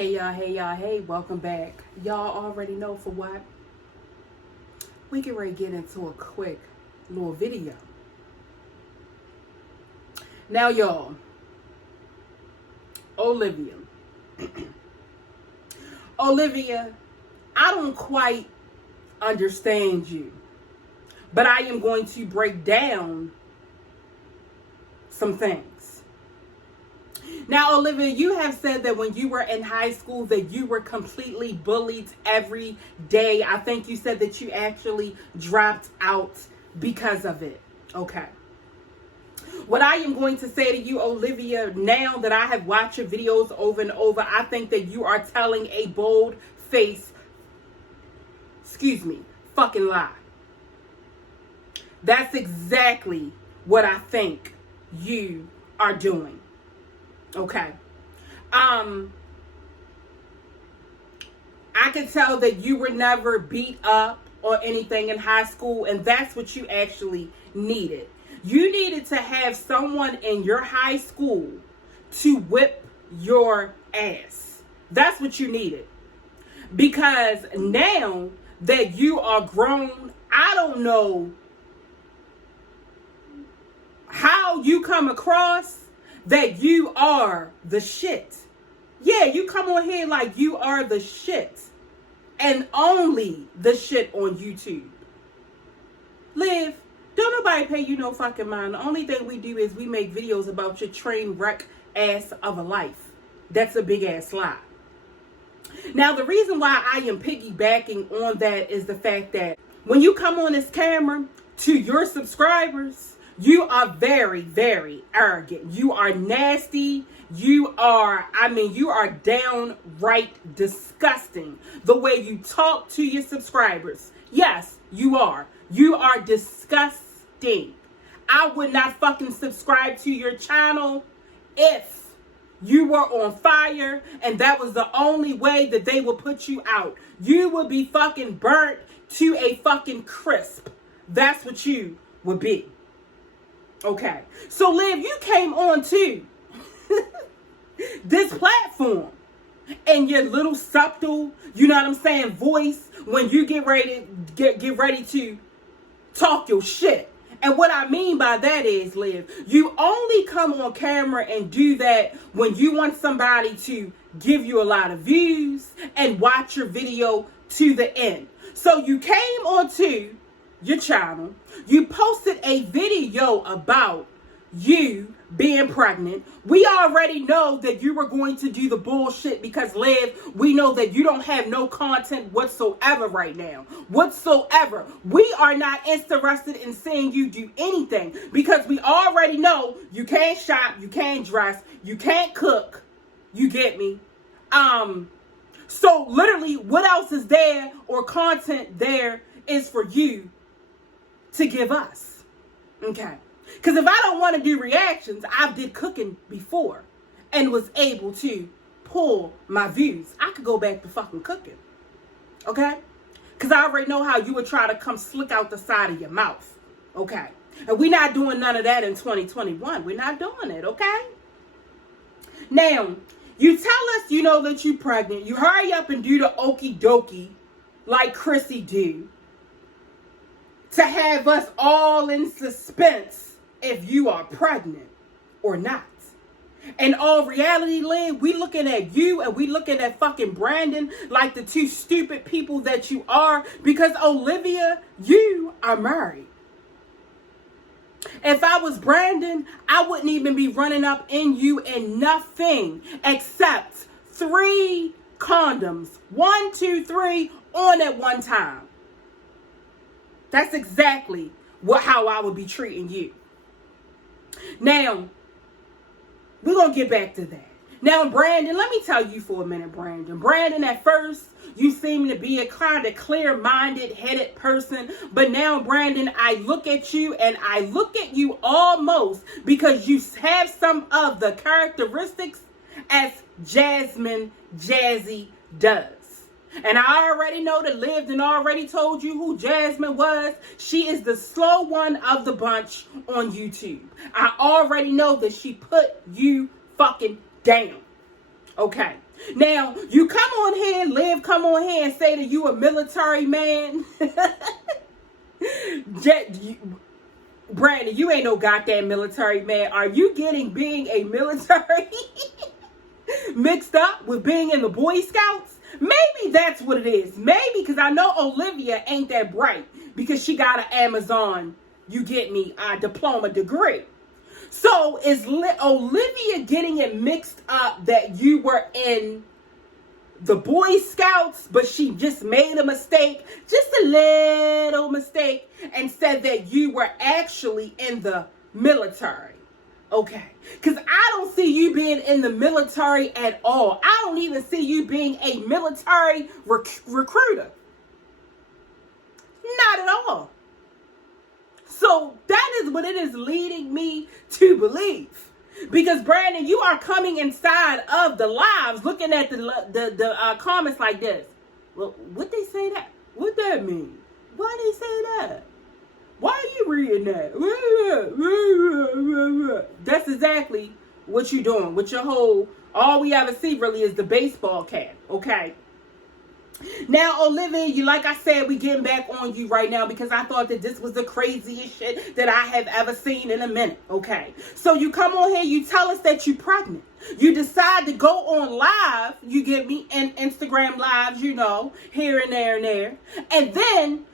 Hey, welcome back. Y'all already know for what? We get ready to get into a quick little video. Now, y'all, Olivia, I don't quite understand you, but I am going to break down some things. Now, Olivia, you have said that when you were in high school that you were completely bullied every day. I think you said that you actually dropped out because of it. Okay. What I am going to say to you, Olivia, now that I have watched your videos over and over, I think that you are telling a bold-faced, fucking lie. That's exactly what I think you are doing. Okay. I can tell that you were never beat up or anything in high school, and that's what you actually needed. You needed to have someone in your high school to whip your ass. That's what you needed. Because now that you are grown, I don't know how you come across that you are the shit. Yeah, you come on here like you are the shit. And only the shit on YouTube. Liv, don't nobody pay you no fucking mind. The only thing we do is we make videos about your train wreck ass of a life. That's a big ass lie. Now, the reason why I am piggybacking on that is the fact that when you come on this camera to your subscribers, you are very, very arrogant. You are nasty. You are downright disgusting. The way you talk to your subscribers. Yes, you are. You are disgusting. I would not fucking subscribe to your channel if you were on fire and that was the only way that they would put you out. You would be fucking burnt to a fucking crisp. That's what you would be. Okay. So, Liv, you came on to this platform and your little subtle, you know what I'm saying, voice when you get ready to talk your shit. And what I mean by that is, Liv, you only come on camera and do that when you want somebody to give you a lot of views and watch your video to the end. So you came onto your channel, you posted a video about you being pregnant. We already know that you were going to do the bullshit because, Liv, we know that you don't have no content whatsoever right now. Whatsoever. We are not interested in seeing you do anything because we already know you can't shop, you can't dress, you can't cook. You get me? So literally, what else is there or content there is for you to give us? Okay. Because if I don't want to do reactions, I did cooking before and was able to pull my views. I could go back to fucking cooking. Okay? Because I already know how you would try to come slick out the side of your mouth. Okay? And we're not doing none of that in 2021. We're not doing it. Okay? Now, you tell us you know that you're pregnant. You hurry up and do the okie dokie like Chrissy do to have us all in suspense if you are pregnant or not. In all reality, Lynn, we looking at you and we looking at fucking Brandon like the two stupid people that you are because, Olivia, you are married. If I was Brandon, I wouldn't even be running up in you in nothing except 3 condoms. 1, 2, 3 on at one time. That's exactly how I would be treating you. Now, we're going to get back to that. Now, Brandon, let me tell you for a minute, Brandon. Brandon, at first, you seem to be a kind of clear-minded, headed person. But now, Brandon, I look at you and I look at you almost because you have some of the characteristics as Jasmine Jazzy does. And I already know that Lived and already told you who Jasmine was. She is the slow one of the bunch on YouTube. I already know that she put you fucking down. Okay. Now, you come on here, Liv, come on here and say that you a military man. Brandon, you ain't no goddamn military man. Are you getting being a military mixed up with being in the Boy Scouts? Maybe that's what it is. Maybe, because I know Olivia ain't that bright because she got an Amazon, you get me, diploma degree. So is Olivia getting it mixed up that you were in the Boy Scouts, but she just made a mistake, just a little mistake, and said that you were actually in the military? Okay, because I don't see you being in the military at all. I don't even see you being a military recruiter. Not at all. So that is what it is leading me to believe. Because Brandon, you are coming inside of the lives, looking at the comments like this. Well, what they say that? What that mean? Why they say that? Why are you reading that? That's exactly what you're doing with your whole. All we ever see really is the baseball cap. Okay. Now, Olivia, you, like I said, we getting back on you right now because I thought that this was the craziest shit that I have ever seen in a minute, okay? So you come on here, you tell us that you're pregnant. You decide to go on live, you get me, and Instagram lives, you know, here and there and there. And then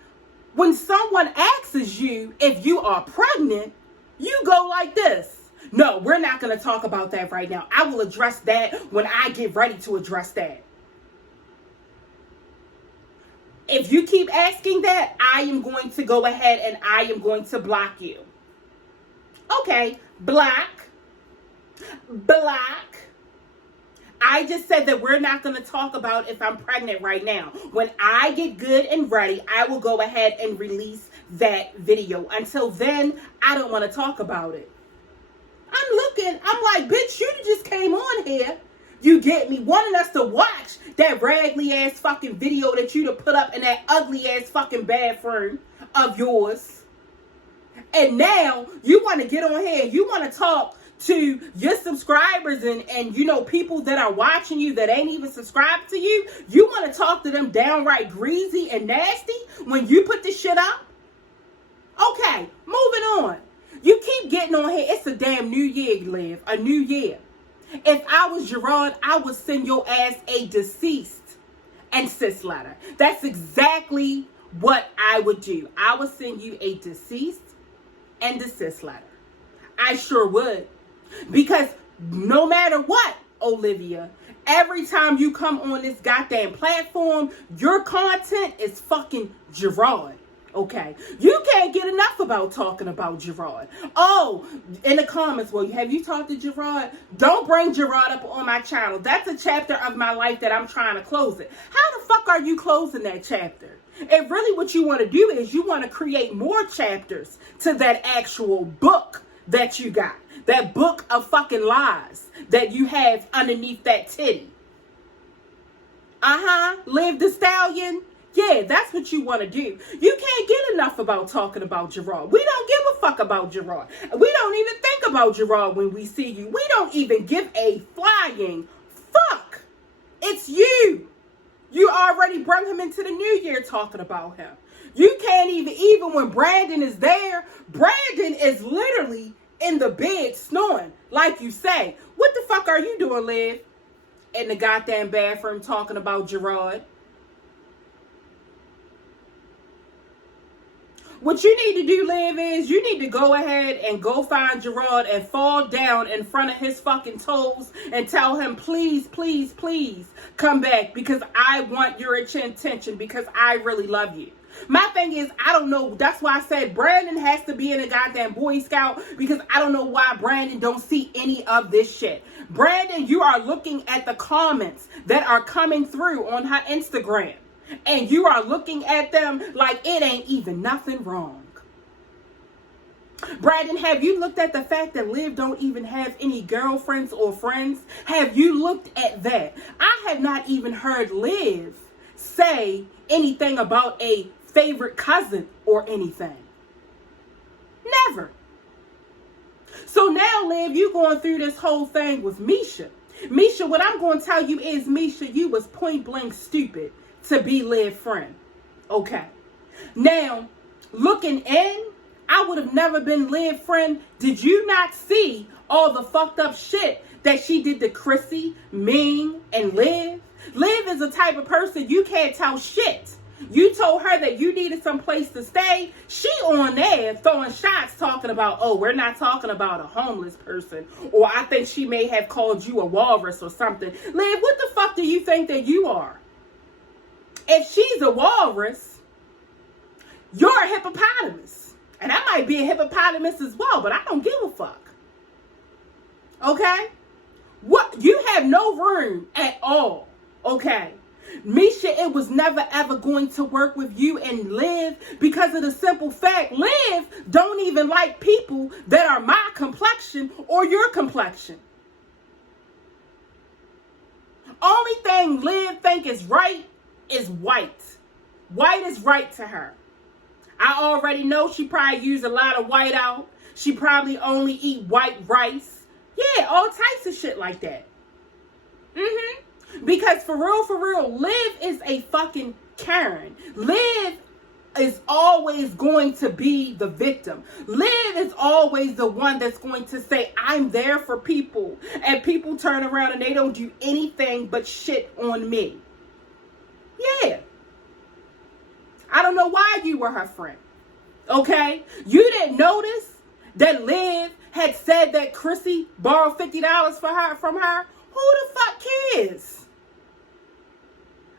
when someone asks you if you are pregnant, you go like this. No, we're not going to talk about that right now. I will address that when I get ready to address that. If you keep asking that, I am going to go ahead and I am going to block you. Okay, block. I just said that we're not going to talk about if I'm pregnant right now. When I get good and ready, I will go ahead and release that video. Until then, I don't want to talk about it. I'm like, bitch, you just came on here. You get me, wanting us to watch that raggedy ass fucking video that you to put up in that ugly ass fucking bathroom of yours. And now you want to get on here and you want to talk to your subscribers and you know, people that are watching you that ain't even subscribed to you. You want to talk to them downright greasy and nasty when you put this shit up? Okay, moving on. You keep getting on here. It's a damn new year, Liv. A new year. If I was Gerard, I would send your ass a deceased and cis letter. That's exactly what I would do. I would send you a deceased and desist letter. I sure would. Because no matter what, Olivia, every time you come on this goddamn platform, your content is fucking Gerard. Okay, you can't get enough about talking about Gerard. Oh, in the comments, well, have you talked to Gerard? Don't bring Gerard up on my channel. That's a chapter of my life that I'm trying to close it. How the fuck are you closing that chapter? And really what you want to do is you want to create more chapters to that actual book that you got. That book of fucking lies that you have underneath that titty. Live the Stallion. Yeah, that's what you want to do. You can't get enough about talking about Gerard. We don't give a fuck about Gerard. We don't even think about Gerard when we see you. We don't even give a flying fuck. It's you. You already brought him into the new year talking about him. You can't even when Brandon is there, Brandon is literally in the bed snoring, like you say. What the fuck are you doing, Liv? In the goddamn bathroom talking about Gerard. What you need to do, Liv, is you need to go ahead and go find Gerard and fall down in front of his fucking toes and tell him, please, please, please come back because I want your attention because I really love you. My thing is, I don't know. That's why I said Brandon has to be in a goddamn Boy Scout because I don't know why Brandon don't see any of this shit. Brandon, you are looking at the comments that are coming through on her Instagram. And you are looking at them like it ain't even nothing wrong. Brandon, have you looked at the fact that Liv don't even have any girlfriends or friends? Have you looked at that? I have not even heard Liv say anything about a favorite cousin or anything. Never. So now, Liv, you going through this whole thing with Misha. Misha, what I'm going to tell you is, Misha, you was point blank stupid to be Liv's friend. Okay. Now, looking in, I would have never been Liv's friend. Did you not see all the fucked up shit that she did to Chrissy, Ming, and Liv? Liv is the type of person you can't tell shit. You told her that you needed some place to stay. She on there throwing shots talking about, oh, we're not talking about a homeless person. Or I think she may have called you a walrus or something. Liv, what the fuck do you think that you are? If she's a walrus, you're a hippopotamus. And I might be a hippopotamus as well, but I don't give a fuck. Okay? What? You have no room at all. Okay? Misha, it was never ever going to work with you and Liv because of the simple fact Liv don't even like people that are my complexion or your complexion. Only thing Liv think is right is white. White is right to her. I already know she probably use a lot of white out. She probably only eat white rice. Yeah, all types of shit like that. Because for real, Liv is a fucking Karen. Liv is always going to be the victim. Liv is always the one that's going to say, I'm there for people. And people turn around and they don't do anything but shit on me. Yeah. I don't know why you were her friend. Okay? You didn't notice that Liv had said that Chrissy borrowed $50 from her? Who the fuck cares?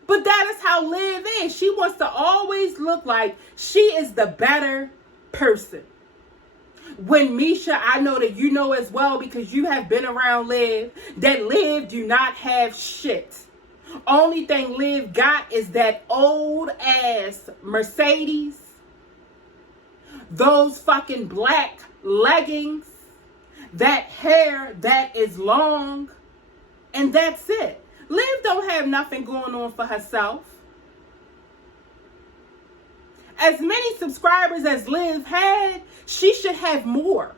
But that is how Liv is. She wants to always look like she is the better person. When Misha, I know that you know as well because you have been around Liv, that Liv do not have shit. Only thing Liv got is that old ass Mercedes, those fucking black leggings, that hair that is long, and that's it. Liv don't have nothing going on for herself. As many subscribers as Liv had, she should have more.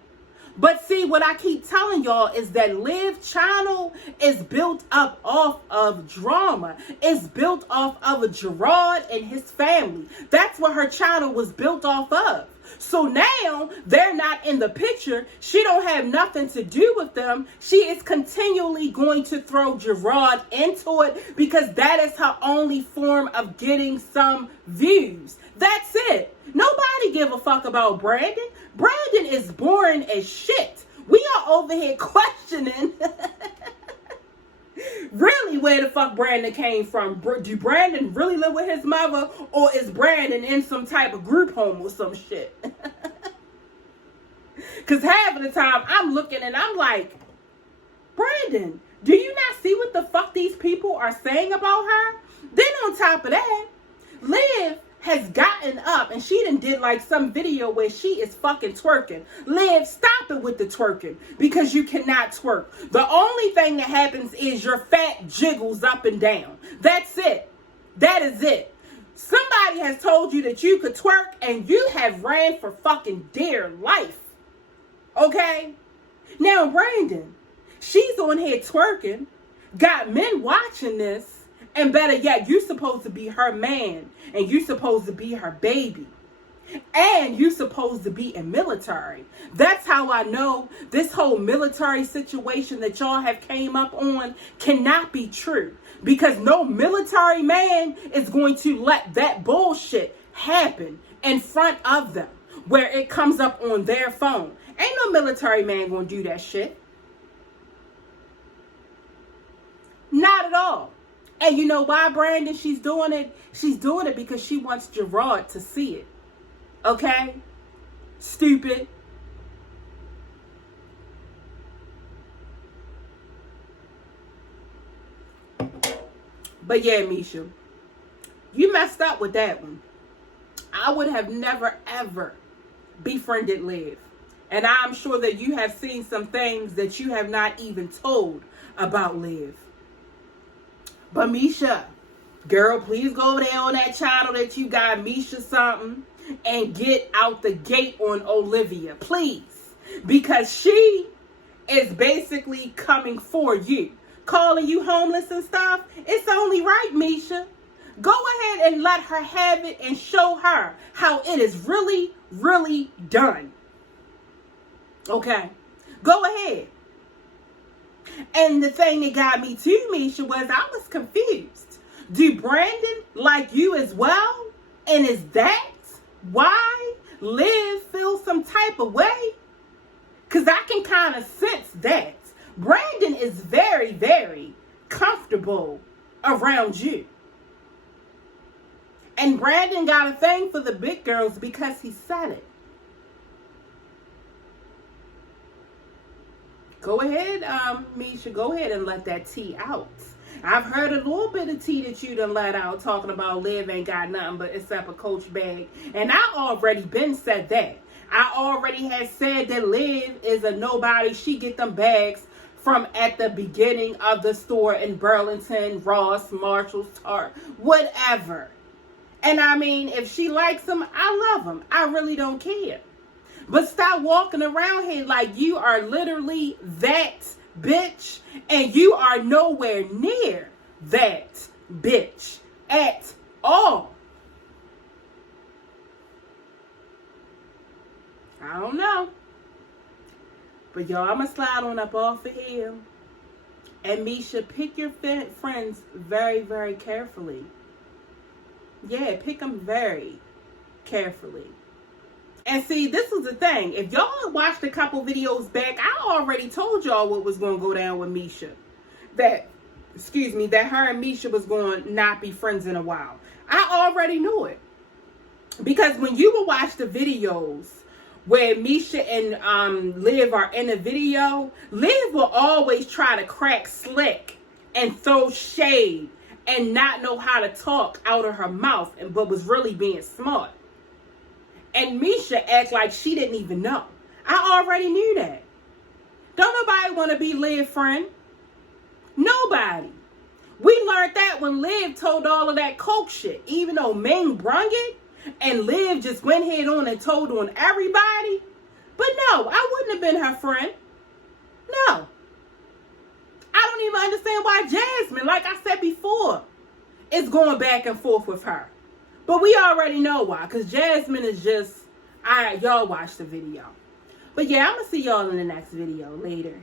But see, what I keep telling y'all is that Liv's channel is built up off of drama. It's built off of a Gerard and his family. That's what her channel was built off of. So now they're not in the picture. She don't have nothing to do with them. She is continually going to throw Gerard into it because that is her only form of getting some views. That's it. Nobody give a fuck about Brandon. Brandon is boring as shit. We are over here questioning really where the fuck Brandon came from. Do Brandon really live with his mother, or is Brandon in some type of group home or some shit? Because half of the time I'm looking and I'm like, Brandon, do you not see what the fuck these people are saying about her? Then on top of that, Liv has gotten up and she done did like some video where she is fucking twerking. Liv, stop it with the twerking because you cannot twerk. The only thing that happens is your fat jiggles up and down. That's it. That is it. Somebody has told you that you could twerk and you have ran for fucking dear life. Okay? Now, Brandon, she's on here twerking, got men watching this, and better yet, you supposed to be her man, and you supposed to be her baby, and you supposed to be in military. That's how I know this whole military situation that y'all have came up on cannot be true, because no military man is going to let that bullshit happen in front of them, where it comes up on their phone. Ain't no military man gonna do that shit. Not at all. And you know why, Brandon, she's doing it? She's doing it because she wants Gerard to see it. Okay? Stupid. But yeah, Misha, you messed up with that one. I would have never, ever befriended Liv. And I'm sure that you have seen some things that you have not even told about Liv. But Misha, girl, please go over there on that channel that you got, Misha something, and get out the gate on Olivia, please. Because she is basically coming for you. calling you homeless and stuff, it's only right, Misha. Go ahead and let her have it and show her how it is really, really done. Okay? Go ahead. And the thing that got me too, Misha, was I was confused. Do Brandon like you as well? And is that why Liv feels some type of way? Because I can kind of sense that. Brandon is very, very comfortable around you. And Brandon got a thing for the big girls because he said it. Go ahead, Misha, go ahead and let that tea out. I've heard a little bit of tea that you done let out talking about Liv ain't got nothing but except a Coach bag. And I already been said that. I already had said that Liv is a nobody. She get them bags from at the beginning of the store in Burlington, Ross, Marshalls, Tart, whatever. And I mean, if she likes them, I love them. I really don't care. But stop walking around here like you are literally that bitch, and you are nowhere near that bitch at all. I don't know. But y'all, I'm going to slide on up off of here. And Misha, pick your friends very, very carefully. Yeah, pick them very carefully. And see, this is the thing. If y'all watched a couple videos back, I already told y'all what was going to go down with Misha. That her and Misha was going to not be friends in a while. I already knew it. Because when you will watch the videos where Misha and Liv are in a video, Liv will always try to crack slick and throw shade and not know how to talk out of her mouth, but was really being smart. And Misha act like she didn't even know. I already knew that. Don't nobody want to be Liv's friend. Nobody. We learned that when Liv told all of that coke shit. Even though Ming brung it, and Liv just went head on and told on everybody. But no, I wouldn't have been her friend. No. I don't even understand why Jasmine, like I said before, is going back and forth with her. But we already know why. Because Jasmine is just, all right, y'all watch the video. But yeah, I'm going to see y'all in the next video later.